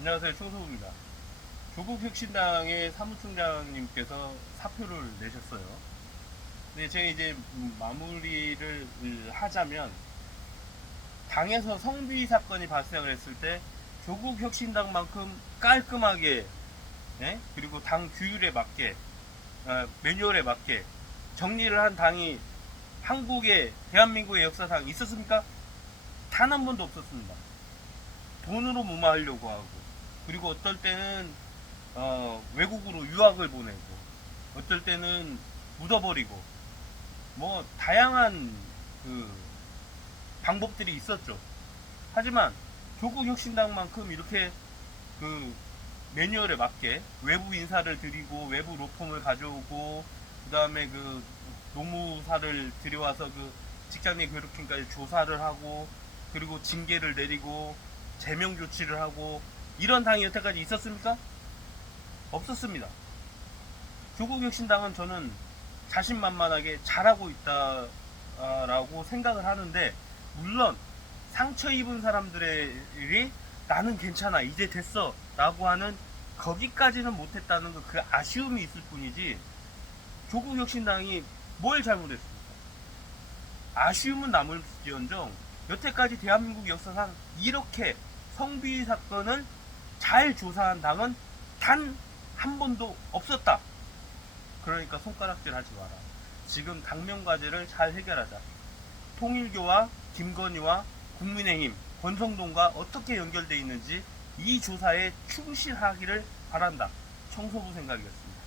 안녕하세요. 청소부입니다. 조국혁신당의 사무총장님께서 사표를 내셨어요. 근데 제가 이제 음, 마무리를 하자면 당에서 성비 사건이 발생을 했을 때 조국혁신당만큼 깔끔하게 예? 그리고 당 규율에 맞게 아, 매뉴얼에 맞게 정리를 한 당이 한국의 대한민국의 역사상 있었습니까? 단 한 번도 없었습니다. 돈으로 무마하려고 하고 그리고 어떨 때는 어, 외국으로 유학을 보내고 어떨 때는 묻어버리고 뭐 다양한 그 방법들이 있었죠. 하지만 조국 혁신당만큼 이렇게 그 매뉴얼에 맞게 외부 인사를 들이고 외부 로펌을 가져오고 그 다음에 그 노무사를 들여와서 그 직장 내 괴롭힘까지 조사를 하고 그리고 징계를 내리고 제명 조치를 하고 이런 당이 여태까지 있었습니까? 없었습니다. 조국 혁신당은 저는 자신만만하게 잘하고 있다라고 생각을 하는데 물론 상처 입은 사람들이 나는 괜찮아 이제 됐어 라고 하는 거기까지는 못했다는 그, 그 아쉬움이 있을 뿐이지 조국 혁신당이 뭘 잘못했습니까? 아쉬움은 남을지언정 여태까지 대한민국 역사상 이렇게 성비위 사건을 잘 조사한 당은 단 한 번도 없었다. 그러니까 손가락질 하지 마라. 지금 당면 과제를 잘 해결하자. 통일교와 김건희와 국민의힘, 권성동과 어떻게 연결되어 있는지 이 조사에 충실하기를 바란다. 청소부 생각이었습니다.